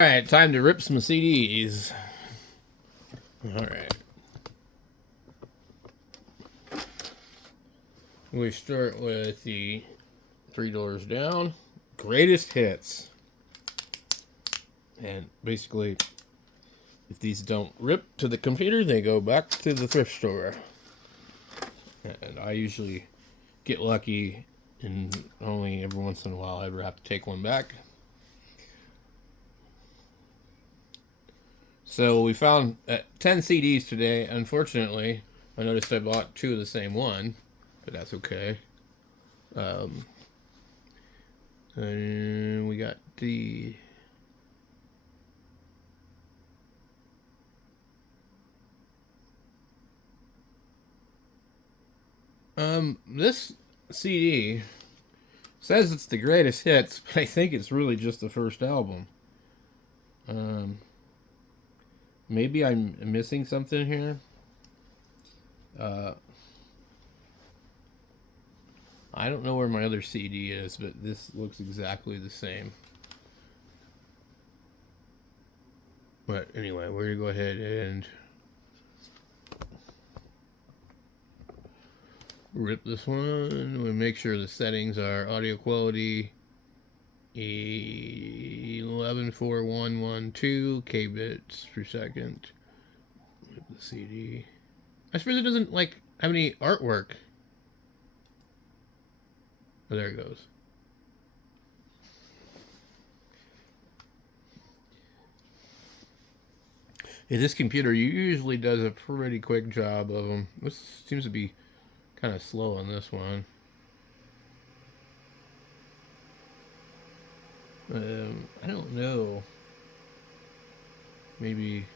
Alright, time to rip some CDs. Alright. We start with the Three Doors Down. Greatest hits. And basically, if these don't rip to the computer, they go back to the thrift store. And I usually get lucky and only every once in a while I ever have to take one back. So we found 10 CDs today. Unfortunately, I noticed I bought 2 of the same one, but that's okay. And we got the this CD says it's the greatest hits, but I think it's really just the first album. Maybe I'm missing something here. I don't know where my other CD is, but this looks exactly the same. But anyway, we're going to go ahead and rip this one. We make sure the settings are audio quality 114112 kbits per second. Rip the CD. I suppose it doesn't have any artwork. Oh, there it goes. Yeah, this computer usually does a pretty quick job of them. This seems to be kind of slow on this one. I don't know. Maybe.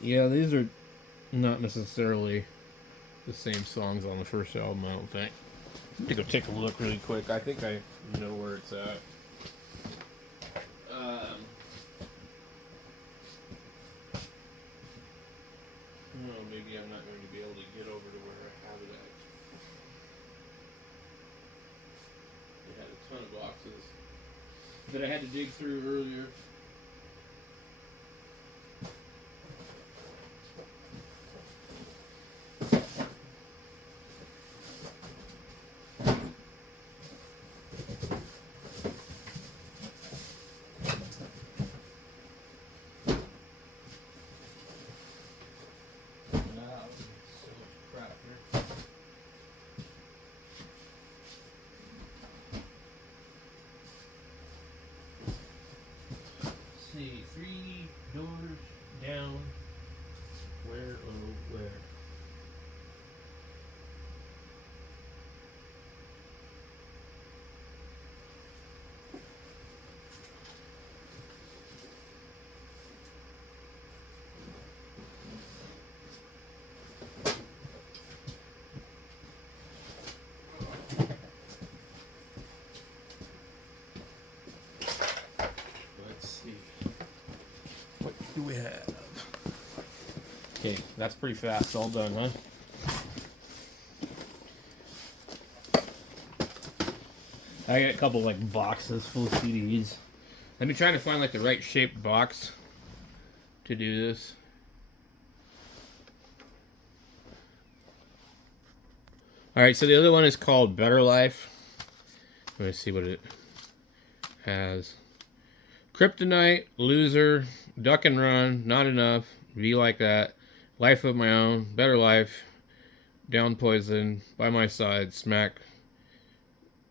Yeah, these are not necessarily the same songs on the first album, I don't think. I'm gonna go take a look really quick. I think I know where it's at. No, maybe I'm not going to be able to get over to where I have it at. I had a ton of boxes that I had to dig through earlier. See, 3 doors down. Where, oh, where? Let's see. What do we have? Okay, that's pretty fast. All done, huh? I got a couple boxes full of CDs. I've been trying to find the right shaped box to do this. Alright, so the other one is called Better Life. Let me see what it has. Kryptonite, Loser, Duck and Run, Not Enough, Be Like That, Life of My Own, Better Life, Down Poison, By My Side, Smack,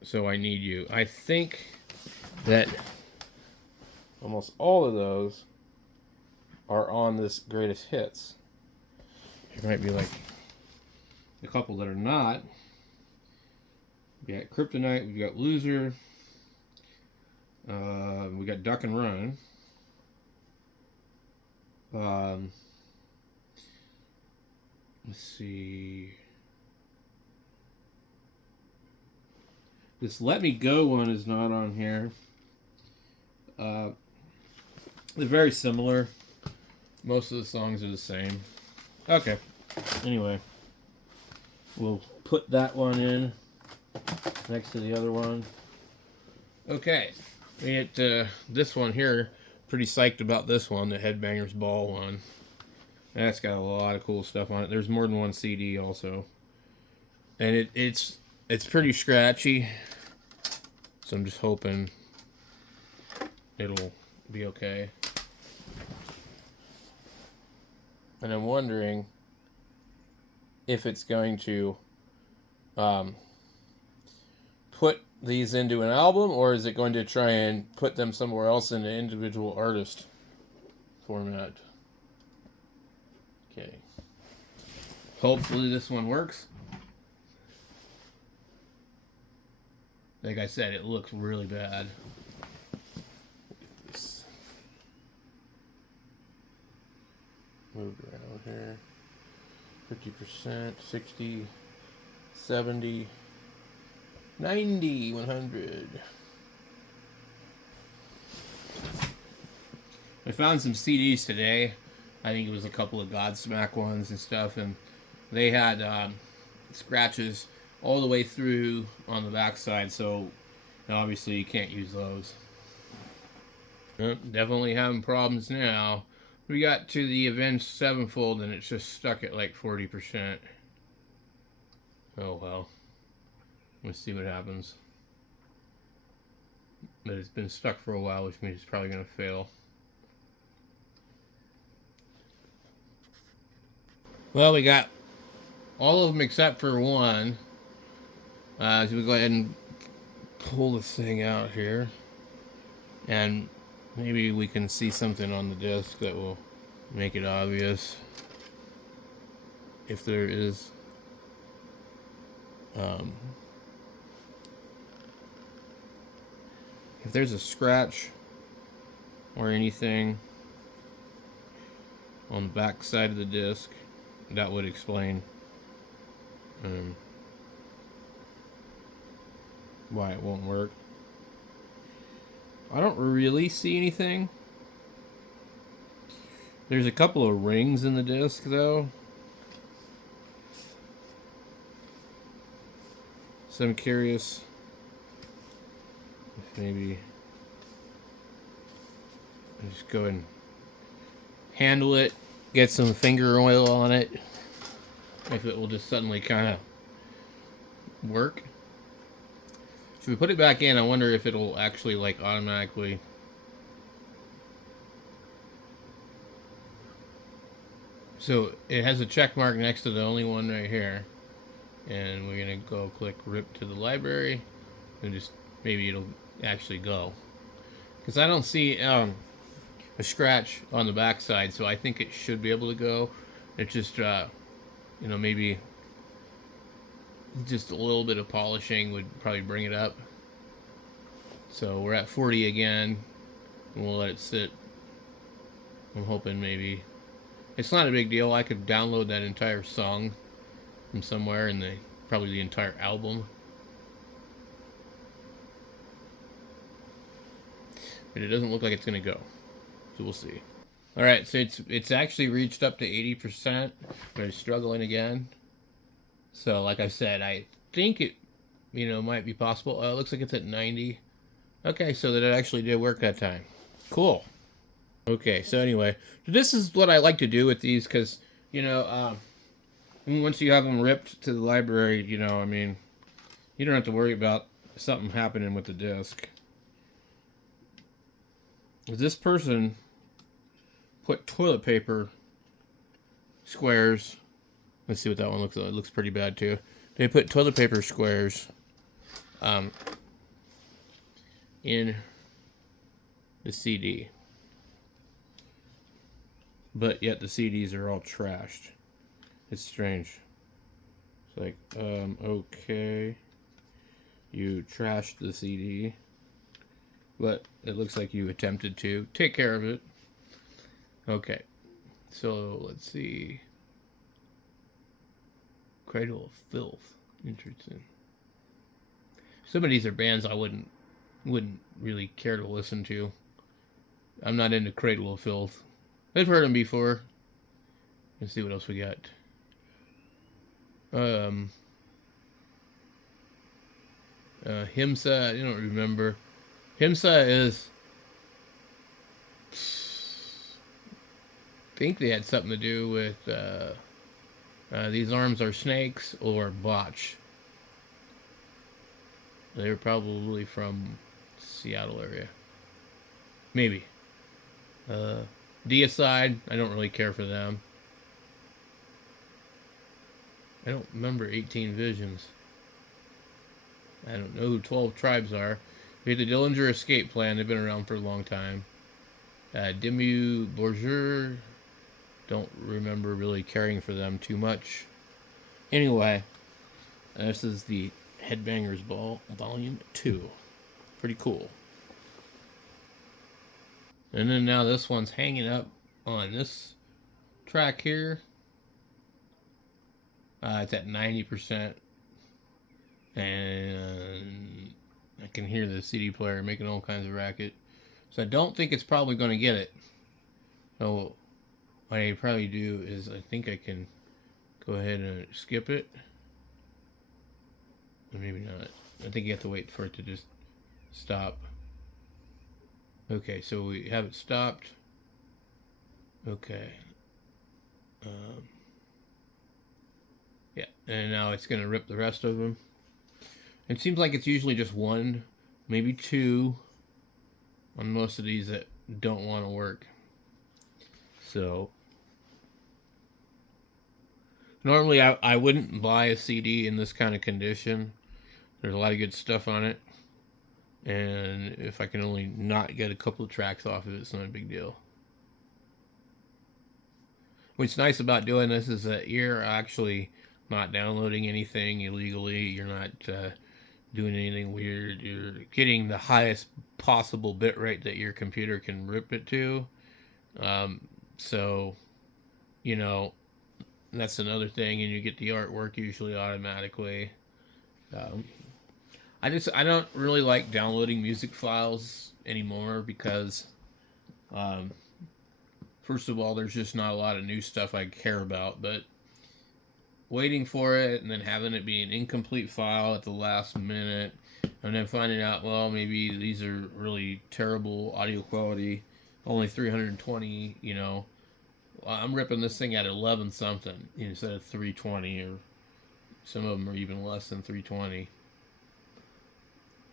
So I Need You. I think that almost all of those are on this greatest hits. There might be a couple that are not. We got Kryptonite, we got Loser, we got Duck and Run. Let's see. This Let Me Go one is not on here. They're very similar. Most of the songs are the same. Okay. Anyway. we'll put that one in next to the other one. Okay, this one here. Pretty psyched about this one, the Headbangers Ball one. That's got a lot of cool stuff on it. There's more than one CD also, and it's pretty scratchy. So I'm just hoping it'll be okay. And I'm wondering if it's going to put these into an album, or is it going to try and put them somewhere else in an individual artist format. Okay. Hopefully this one works. Like I said, it looks really bad. Move around here. 50%, 60, 70, 90, 100. I found some CDs today. I think it was a couple of Godsmack ones and stuff, and they had scratches all the way through on the backside, so obviously you can't use those. Definitely having problems now. We got to the Avenged Sevenfold and it's just stuck at like 40%. Oh well. Let's see what happens. But it's been stuck for a while, which means it's probably going to fail. Well, we got all of them except for one. So we go ahead and pull this thing out here. And maybe we can see something on the disc that will make it obvious. If there is if there's a scratch or anything on the back side of the disc, that would explain why it won't work. I don't really see anything. There's a couple of rings in the disc though, so I'm curious if maybe I'll just go and handle it, get some finger oil on it, if it will just suddenly kind of work. If we put it back in, I wonder if it'll actually like automatically. So it has a check mark next to the only one right here, and we're gonna go click rip to the library, and just maybe it'll actually go, because I don't see a scratch on the back side, so I think it should be able to go. It's just you know, maybe just a little bit of polishing would probably bring it up. So we're at 40 again, and we'll let it sit. I'm hoping maybe it's not a big deal. I could download that entire song from somewhere, and probably the entire album. But it doesn't look like it's gonna go, so we'll see. All right, so it's actually reached up to 80%, but it's struggling again. So like I said, I think it, might be possible. It looks like it's at 90. Okay, so that it actually did work that time. Cool. Okay, so anyway, this is what I like to do with these, because, once you have them ripped to the library, you don't have to worry about something happening with the disc. This person put toilet paper squares. Let's see what that one looks like. It looks pretty bad too. They put toilet paper squares in the CD, but yet the CDs are all trashed. It's strange. It's like, okay, you trashed the CD, but it looks like you attempted to take care of it. Okay, so let's see. Cradle of Filth. Interesting. Some of these are bands I wouldn't really care to listen to. I'm not into Cradle of Filth. I've heard them before. Let's see what else we got. Himsa, I don't remember. Himsa is, I think they had something to do with these arms are snakes or botch. They were probably from Seattle area. Maybe. Uh, Deicide, I don't really care for them. I don't remember 18 Visions. I don't know who 12 Tribes are. We had the Dillinger Escape Plan. They've been around for a long time. Demu Bourgeois. Don't remember really caring for them too much. Anyway, this is the Headbangers Ball Volume 2. Pretty cool. And then now this one's hanging up on this track here. It's at 90%. And I can hear the CD player making all kinds of racket. So I don't think it's probably going to get it. So what I probably do is I think I can go ahead and skip it. Or maybe not. I think you have to wait for it to just stop. Okay, so we have it stopped. Okay. Yeah, and now it's going to rip the rest of them. It seems like it's usually just one, maybe two on most of these that don't want to work. So normally I wouldn't buy a CD in this kind of condition. There's a lot of good stuff on it. And if I can only not get a couple of tracks off of it, it's not a big deal. What's nice about doing this is that you're actually not downloading anything illegally. You're not doing anything weird. You're getting the highest possible bit rate that your computer can rip it to. So, you know, that's another thing, and you get the artwork usually automatically. I don't really like downloading music files anymore because, first of all, there's just not a lot of new stuff I care about. But waiting for it and then having it be an incomplete file at the last minute, and then finding out, well, maybe these are really terrible audio quality, only 320. I'm ripping this thing at 11 something instead of 320, or some of them are even less than 320.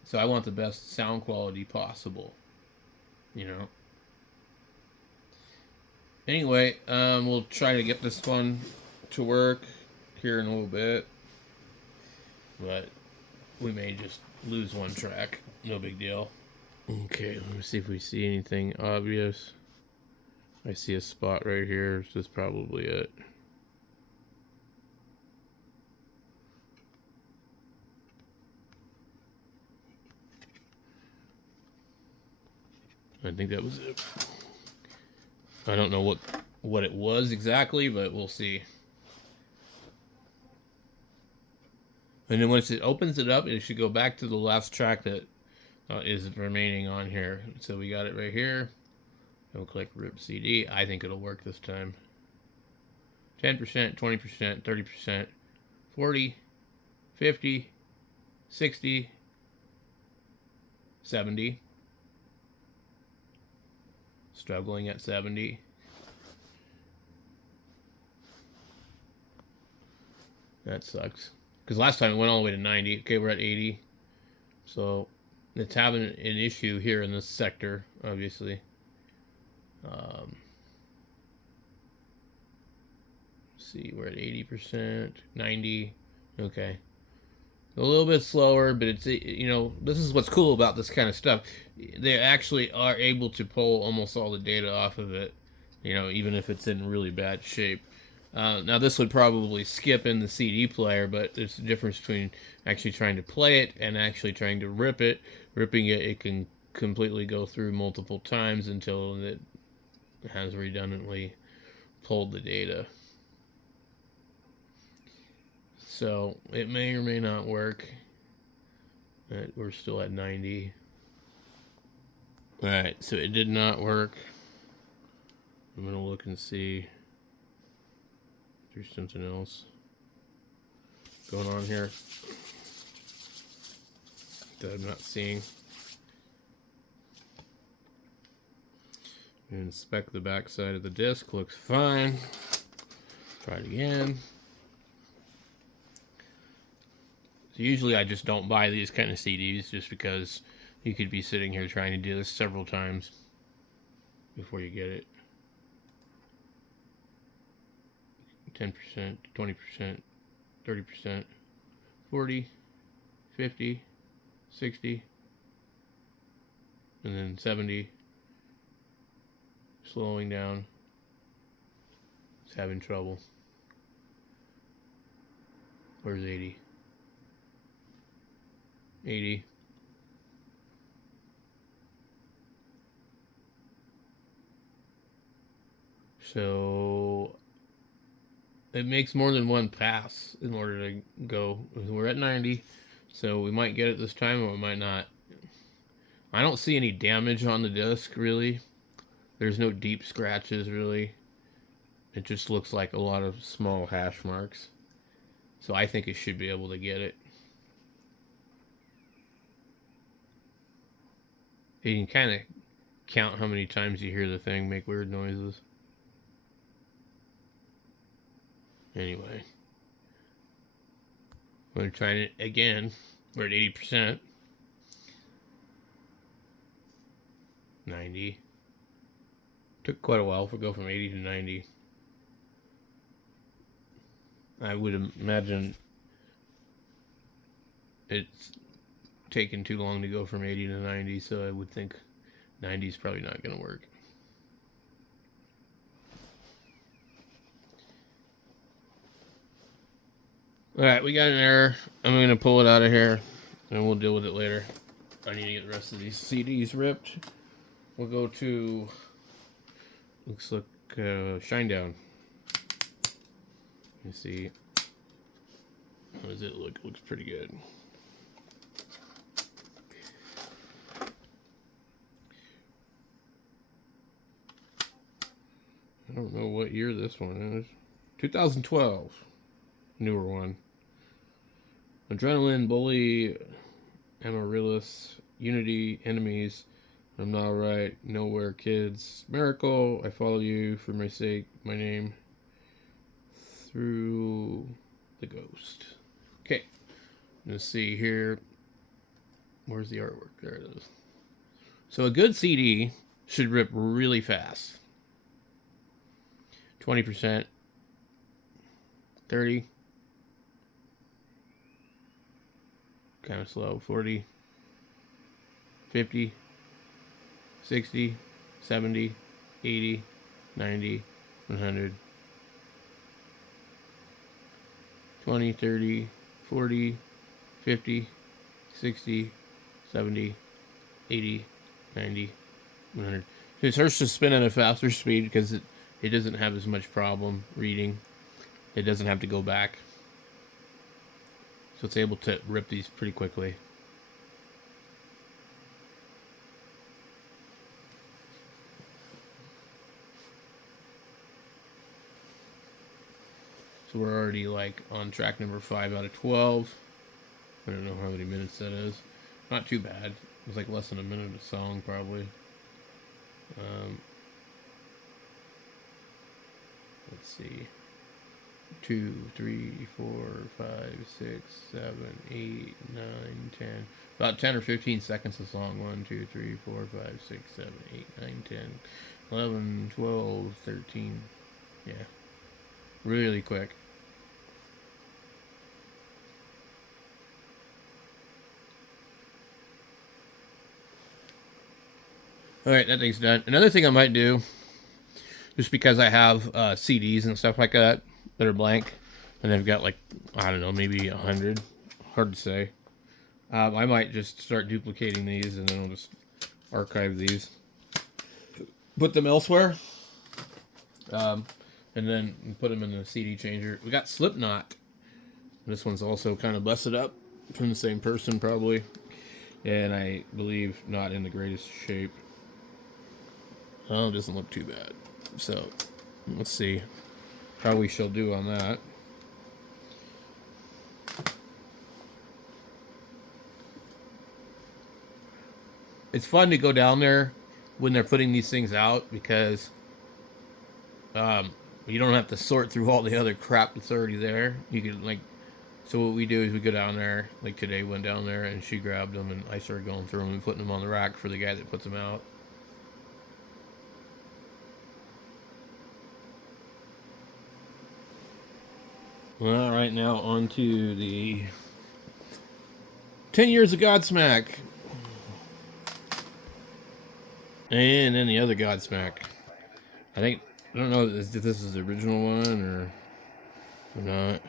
So I want the best sound quality possible, Anyway, we'll try to get this one to work here in a little bit, but we may just lose one track. No big deal. Okay, let me see if we see anything obvious. I see a spot right here. This is probably it. I think that was it. I don't know what it was exactly, but we'll see. And then once it opens it up, it should go back to the last track that is remaining on here. So we got it right here. We'll click Rip CD. I think it'll work this time. 10%, 20%, 30%, 40, 50, 60, 70. Struggling at 70. That sucks. Because last time it went all the way to 90. Okay, we're at 80. So it's having an issue here in this sector, obviously. See, we're at 80%, 90. Okay. A little bit slower, but it's, this is what's cool about this kind of stuff. They actually are able to pull almost all the data off of it, even if it's in really bad shape. Now, this would probably skip in the CD player, but there's a difference between actually trying to play it and actually trying to rip it. Ripping it, it can completely go through multiple times until it has redundantly pulled the data. So it may or may not work. We're still at 90. Alright, so it did not work. I'm going to look and see if there's something else going on here. that I'm not seeing. Inspect the back side of the disc. Looks fine. Try it again. So usually I just don't buy these kind of CDs just because you could be sitting here trying to do this several times before you get it. 10%, 20%, 30%, 40, 50, 60, and then 70. Slowing down. It's having trouble. Where's 80? 80. So it makes more than one pass in order to go. We're at 90, so we might get it this time or we might not. I don't see any damage on the disc, really. There's no deep scratches, really. It just looks like a lot of small hash marks. So I think it should be able to get it. You can kind of count how many times you hear the thing make weird noises. Anyway, I'm going to try it again. We're at 80%. 90. Took quite a while to go from 80 to 90. I would imagine it's taken too long to go from 80 to 90, so I would think 90 is probably not going to work. Alright, we got an error. I'm going to pull it out of here, and we'll deal with it later. I need to get the rest of these CDs ripped. We'll go to, looks like Shinedown. Let's see. How does it look? It looks pretty good. I don't know what year this one is. 2012. Newer one. Adrenaline, Bully, Amaryllis, Unity, Enemies, I'm Not Right, Nowhere, Kids, Miracle, I Follow You, For My Sake, My Name, Through the Ghost. Okay, let's see here. Where's the artwork? There it is. So a good CD should rip really fast. 20%, 30, kind of slow, 40, 50, 60, 70, 80, 90, 100, 20, 30, 40, 50, 60, 70, 80, 90, 100. So it starts to spin at a faster speed because it doesn't have as much problem reading. It doesn't have to go back. So it's able to rip these pretty quickly. So we're already like on track number 5 out of 12. I don't know how many minutes that is. Not too bad. It was like less than a minute a song probably. Let's see. 2, 3, 4, 5, 6, 7, 8, 9, 10. About 10 or 15 seconds a song. 1, 2, 3, 4, 5, 6, 7, 8, 9, 10, 11, 12, 13. Yeah. Really quick. Alright, that thing's done. Another thing I might do, just because I have CDs and stuff like that are blank, and I've got like, I don't know, maybe 100. Hard to say. I might just start duplicating these and then I'll just archive these. Put them elsewhere. And then put them in the CD changer. We got Slipknot. This one's also kind of busted up from the same person probably. And I believe not in the greatest shape. Oh, it doesn't look too bad. So, let's see how we shall do on that. it's fun to go down there when they're putting these things out because um, you don't have to sort through all the other crap that's already there. You can like, so what we do is we go down there. Like today, went down there and she grabbed them, and I started going through them and putting them on the rack for the guy that puts them out. Well, right now on to the 10 years of Godsmack. And then the other Godsmack. I don't know if this is the original one or not.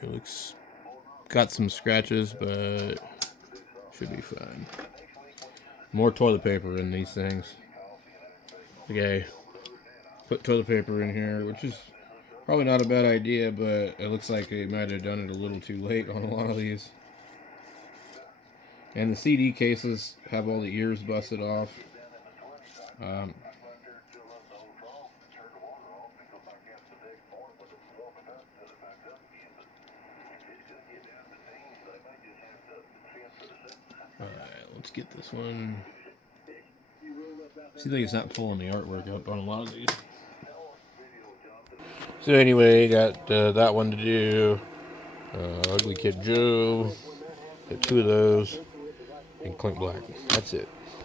It looks, got some scratches, but should be fine. More toilet paper in these things. Okay, put toilet paper in here, which is probably not a bad idea, but it looks like they might have done it a little too late on a lot of these. And the CD cases have all the ears busted off. Alright, let's get this one. Seems like it's not pulling the artwork up on a lot of these. So anyway, got that one to do. Ugly Kid Joe. Got two of those. And Clink Black. That's it.